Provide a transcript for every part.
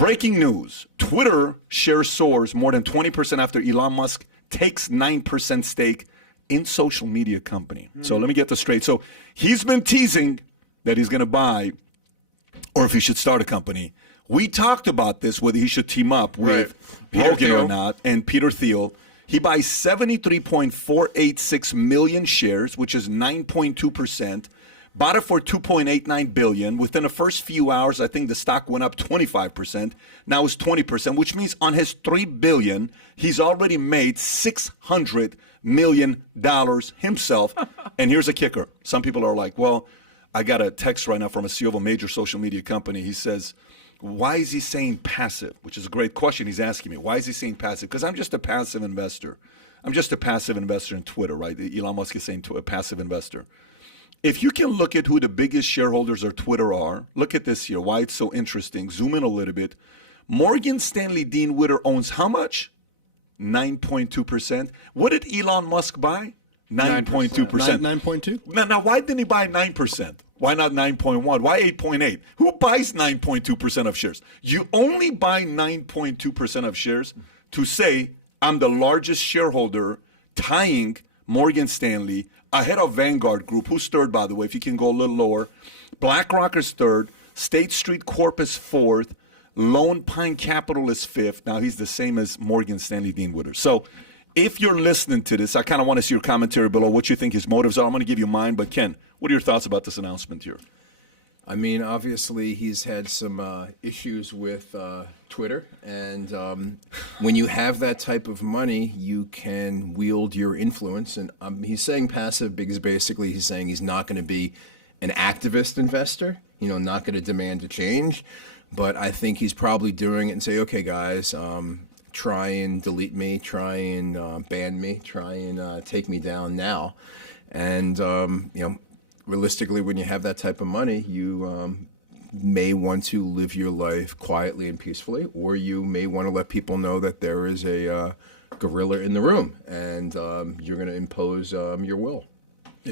Breaking news. Twitter share soars more than 20% after Elon Musk takes 9% stake in social media company. So let me get this straight. So he's been teasing that he's going to buy, or if he should start a company. We talked about this, whether he should team up with Rogan or not, and Peter Thiel. He buys 73.486 million shares, which is 9.2%. Bought it for $2.89 billion. Within the first few hours, I think the stock went up 25%. Now it's 20%, which means on his $3 billion, he's already made $600 million himself. And here's a kicker. Some people are like, well, I got a text right now from a CEO of a major social media company. He says, why is he saying passive? Which is a great question he's asking me. Why is he saying passive? Because I'm just a passive investor. I'm just a passive investor in Twitter, right? Elon Musk is saying to a passive investor. If you can look at who the biggest shareholders of Twitter are, look at this here, why it's so interesting. Zoom in a little bit. Morgan Stanley Dean Witter owns how much? 9.2%. What did Elon Musk buy? 9.2%. 9.2? Now, why didn't he buy 9%? Why not 9.1? Why 8.8? Who buys 9.2% of shares? You only buy 9.2% of shares to say, I'm the largest shareholder, tying Morgan Stanley ahead of Vanguard Group, who's third, by the way, if you can go a little lower. BlackRock is third. State Street Corp is fourth. Lone Pine Capital is fifth. Now, he's the same as Morgan Stanley Dean Witter. So if you're listening to this, I kind of want to see your commentary below, what you think his motives are. I'm going to give you mine, but Ken, what are your thoughts about this announcement here? I mean, obviously, he's had some issues with Twitter, and when you have that type of money, you can wield your influence. And he's saying passive because basically he's saying he's not going to be an activist investor, not going to demand a change. But I think he's probably doing it and say, okay, guys, try and delete me, try and ban me, try and take me down now. And, realistically, when you have that type of money, you may want to live your life quietly and peacefully, or you may want to let people know that there is a gorilla in the room, and you're going to impose your will.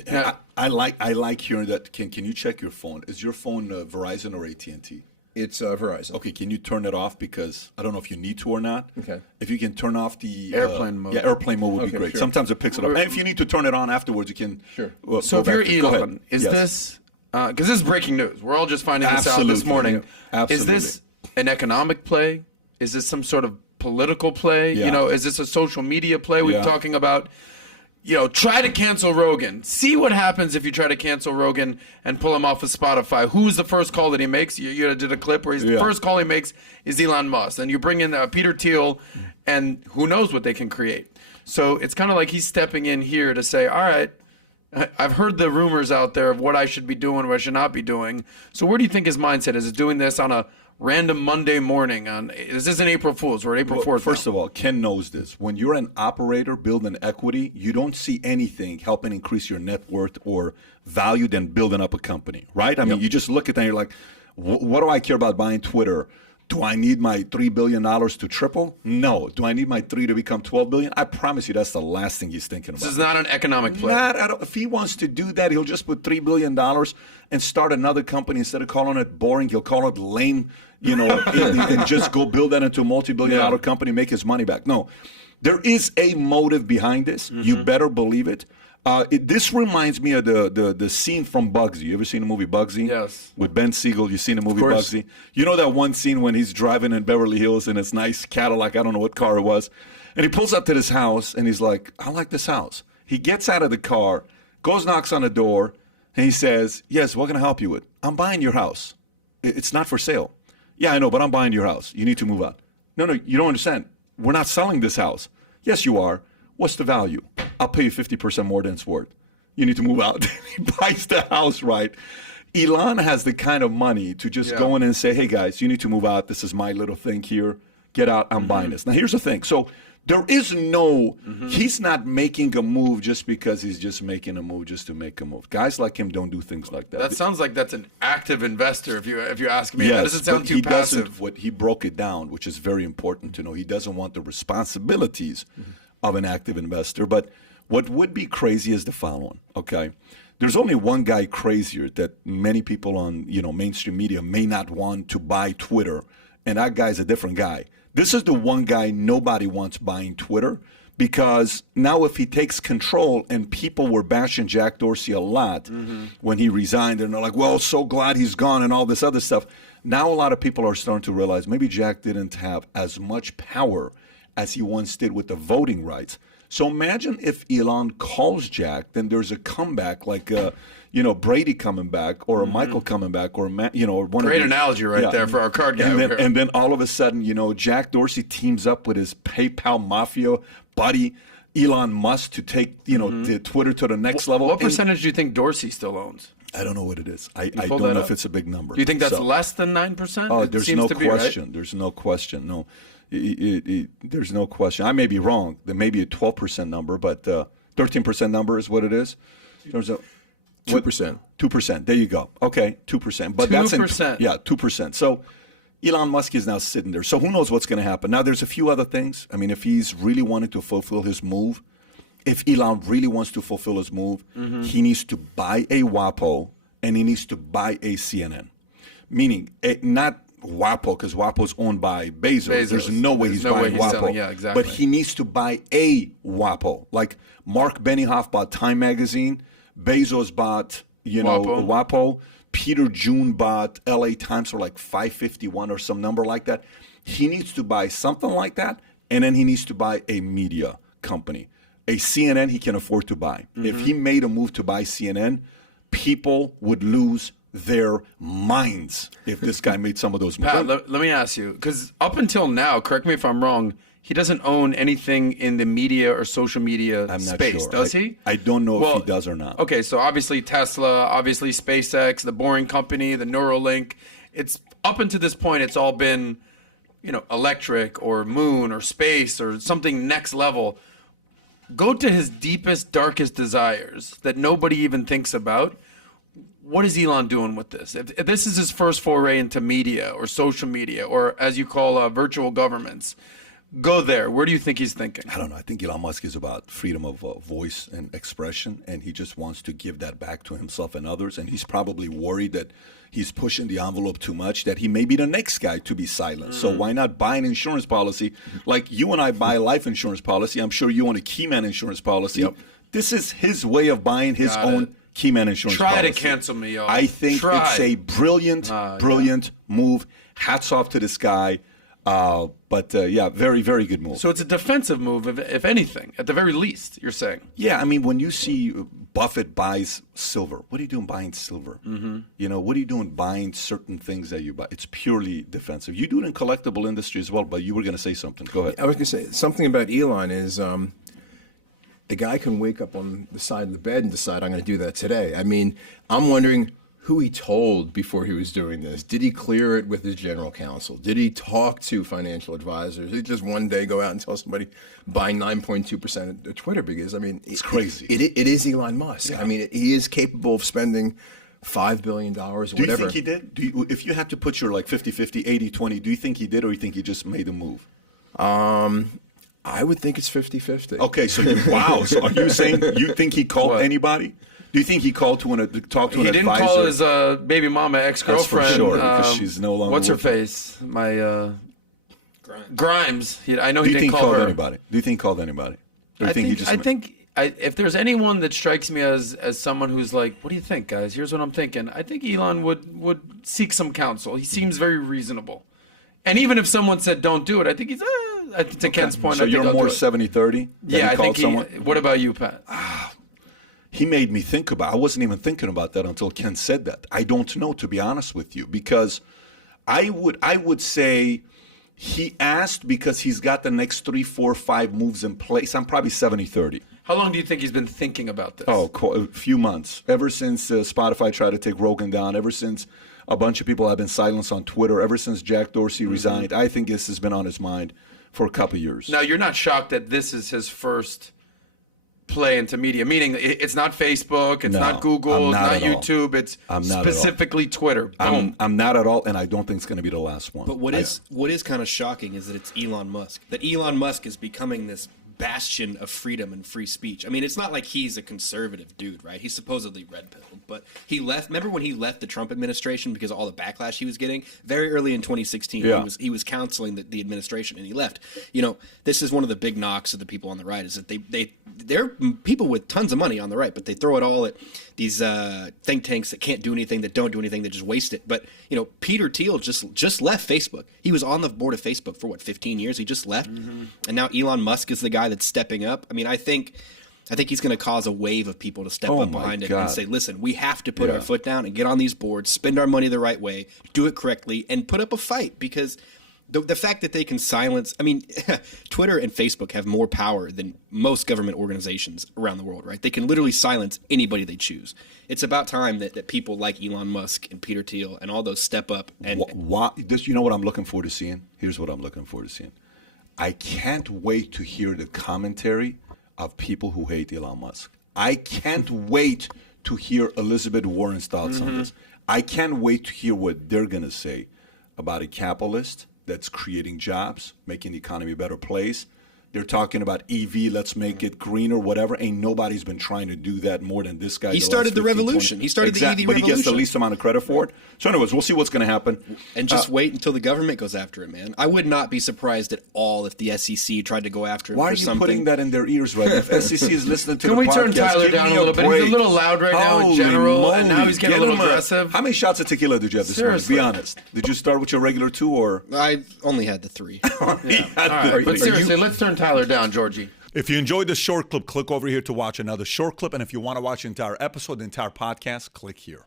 Now, I like hearing that. Can you check your phone? Is your phone Verizon or AT&T? It's Verizon. Okay, can you turn it off? Because I don't know if you need to or not. Okay. If you can turn off the airplane mode. Yeah, airplane mode would be great. Sure. Sometimes it picks it up. And if you need to turn it on afterwards, you can. Sure. Well, So if you're Elon, is this, because this is breaking news. We're all just finding this out this morning. Yeah. Absolutely. Is this an economic play? Is this some sort of political play? Yeah. Is this a social media play? We're talking about, try to cancel Rogan. See what happens if you try to cancel Rogan and pull him off of Spotify. Who's the first call that he makes? You did a clip where the first call he makes is Elon Musk. And you bring in Peter Thiel, and who knows what they can create. So it's kind of like he's stepping in here to say, all right, I've heard the rumors out there of what I should be doing, what I should not be doing. So where do you think his mindset is? Is doing this on a random Monday morning? This isn't April Fool's. We're April 4th. First of all, Ken knows this. When you're an operator building equity, you don't see anything helping increase your net worth or value than building up a company, right? I mean, you just look at that and you're like, what do I care about buying Twitter? Do I need my $3 billion to triple? No. Do I need my 3 to become 12 billion? I promise you that's the last thing he's thinking about. This is not an economic play. Not at all. If he wants to do that, he'll just put $3 billion and start another company. Instead of calling it boring, he'll call it lame, and just go build that into a multi-billion-dollar company, make his money back. No, there is a motive behind this. Mm-hmm. You better believe it. This reminds me of the scene from Bugsy. You ever seen the movie Bugsy? Yes. With Ben Siegel. You seen the movie Bugsy? You know that one scene when he's driving in Beverly Hills in his nice Cadillac, I don't know what car it was, and he pulls up to this house and he's like, I like this house. He gets out of the car, goes, knocks on the door, and he says, yes, what can I help you with? I'm buying your house. It's not for sale. Yeah, I know, but I'm buying your house. You need to move out. No, you don't understand. We're not selling this house. Yes, you are. What's the value? I'll pay you 50% more than it's worth. You need to move out. He buys the house, right? Elon has the kind of money to just go in and say, hey, guys, you need to move out. This is my little thing here. Get out. I'm buying this. Now, here's the thing. So there is no, he's not making a move just because he's just making a move just to make a move. Guys like him don't do things like that. That sounds like that's an active investor if you ask me. Yes, that doesn't sound too passive. What he broke it down, which is very important to know. He doesn't want the responsibilities of an active investor. But what would be crazy is the following, okay? There's only one guy crazier that many people on mainstream media may not want to buy Twitter and that guy's a different guy. This is the one guy nobody wants buying Twitter, because now if he takes control, and people were bashing Jack Dorsey a lot when he resigned, and they're like, well, so glad he's gone and all this other stuff. Now a lot of people are starting to realize maybe Jack didn't have as much power as he once did with the voting rights. So imagine if Elon calls Jack, then there's a comeback like Brady coming back, or a Michael coming back, or or one. Great analogy there for our card guy. And then all of a sudden, Jack Dorsey teams up with his PayPal mafia buddy Elon Musk to take the Twitter to the next level. What percentage do you think Dorsey still owns? I don't know what it is. I don't know if it's a big number. Do you think that's less than 9%? Oh, there's no question. Right? There's no question. No. There's no question. I may be wrong. There may be a 12% number, but 13% number is what it is. There's a 2%. 2%. There you go. Okay, 2%. But 2%. That's 2%. So Elon Musk is now sitting there. So who knows what's going to happen? Now, there's a few other things. I mean, if he's really wanting to fulfill his move, if Elon really wants to fulfill his move, he needs to buy a WAPO and he needs to buy a CNN. Meaning, not WAPO, because WAPO is owned by Bezos. There's no way he's buying WAPO. Selling, yeah, exactly. But he needs to buy a WAPO. Like Mark Benioff bought Time Magazine. Bezos bought, WAPO. Peter June bought LA Times for like $551 or some number like that. He needs to buy something like that, and then he needs to buy a media company. A CNN he can afford to buy. If he made a move to buy CNN, people would lose their minds if this guy made some of those moves. Pat, let me ask you, because up until now, correct me if I'm wrong, he doesn't own anything in the media or social media space, sure. does he? I don't know if he does or not. Okay, so obviously Tesla, obviously SpaceX, the Boring Company, the Neuralink. It's up until this point, it's all been, electric or moon or space or something next level. Go to his deepest, darkest desires that nobody even thinks about. What is Elon doing with this? If this is his first foray into media or social media, or as you call virtual governments, go there. Where do you think he's thinking? I don't know. I think Elon Musk is about freedom of voice and expression, and he just wants to give that back to himself and others. And he's probably worried that he's pushing the envelope too much, that he may be the next guy to be silenced. So why not buy an insurance policy? Like you and I buy a life insurance policy. I'm sure you own a Keyman insurance policy. Yep. This is his way of buying his own Keyman insurance policy. Try to cancel me, y'all. I think it's a brilliant move. Hats off to this guy. But very, very good move. So it's a defensive move, if anything, at the very least, you're saying. Yeah, I mean, when you see Buffett buys silver, what are you doing buying silver? What are you doing buying certain things that you buy? It's purely defensive. You do it in collectible industry as well, but you were going to say something. Go ahead. I was going to say something about Elon is the guy can wake up on the side of the bed and decide, I'm going to do that today. I mean, I'm wondering who he told before he was doing this. Did he clear it with his general counsel? Did he talk to financial advisors? Did he just one day go out and tell somebody buying 9.2% of Twitter? Because, I mean, it's crazy. It is Elon Musk. Yeah. I mean, he is capable of spending $5 billion or whatever. Do you think he did? If you had to put your 50-50, 80-20, do you think he did, or you think he just made a move? I would think it's 50-50. Okay, so wow. So are you saying you think he called anybody? Do you think he called to talk to an advisor? He didn't call his baby mama ex-girlfriend. That's for sure, because she's no longer. What's her face? My Grimes. I know he didn't call her. Anybody? Do you think he called anybody? Or I think if there's anyone that strikes me as someone who's like, what do you think, guys? Here's what I'm thinking. I think Elon would seek some counsel. He seems very reasonable. And even if someone said don't do it, I think he's to Ken's point. So you're more 70-30? Yeah, I think what about you, Pat? He made me think about. I wasn't even thinking about that until Ken said that. I don't know, to be honest with you, because I would say he asked because he's got the next 3, 4, 5 moves in place. I'm probably 70-30. How long do you think he's been thinking about this? Oh, a few months. Ever since Spotify tried to take Rogan down, ever since a bunch of people have been silenced on Twitter, ever since Jack Dorsey resigned, I think this has been on his mind for a couple of years. Now, you're not shocked that this is his first play into media, meaning it's not Facebook, it's not Google, it's not YouTube, it's specifically Twitter. Boom. I'm not at all, and I don't think it's going to be the last one. But what is kind of shocking is that it's Elon Musk. That Elon Musk is becoming this bastion of freedom and free speech. I mean, it's not like he's a conservative dude, right? He's supposedly red-pilled, but he left. Remember when he left the Trump administration because of all the backlash he was getting? Very early in 2016, he was counseling the administration, and he left. You know, this is one of the big knocks of the people on the right, is that they're people with tons of money on the right, but they throw it all at these think tanks that can't do anything, that don't do anything, that just waste it. But you know, Peter Thiel just left Facebook. He was on the board of Facebook for what, 15 years? He just left, and now Elon Musk is the guy that's stepping up. I mean, I think he's going to cause a wave of people to step up behind it and say, listen, we have to put our foot down and get on these boards, spend our money the right way, do it correctly, and put up a fight. Because the fact that they can silence, I mean, Twitter and Facebook have more power than most government organizations around the world, right? They can literally silence anybody they choose. It's about time that people like Elon Musk and Peter Thiel and all those step up. And you know what I'm looking forward to seeing? Here's what I'm looking forward to seeing. I can't wait to hear the commentary of people who hate Elon Musk. I can't wait to hear Elizabeth Warren's thoughts on this. I can't wait to hear what they're going to say about a capitalist that's creating jobs, making the economy a better place. They're talking about EV, let's make it greener, whatever. Ain't nobody's been trying to do that more than this guy. He started the revolution. He started the EV revolution. But he gets the least amount of credit for it. So anyways, we'll see what's going to happen. And just wait until the government goes after him, man. I would not be surprised at all if the SEC tried to go after him Why for are you something. putting that in their ears right now? If SEC is listening to Can the we podcast, turn Tyler give down me a little bit? He's a little loud right now in Holy general, and now moly. he's getting a little aggressive. How many shots of tequila did you have this morning? Seriously. Be honest. Did you start with your regular 2 or? I only had the 3. All right, but seriously, let's turn Tyler down, Georgie. If you enjoyed this short clip, click over here to watch another short clip. And if you want to watch the entire episode, the entire podcast, click here.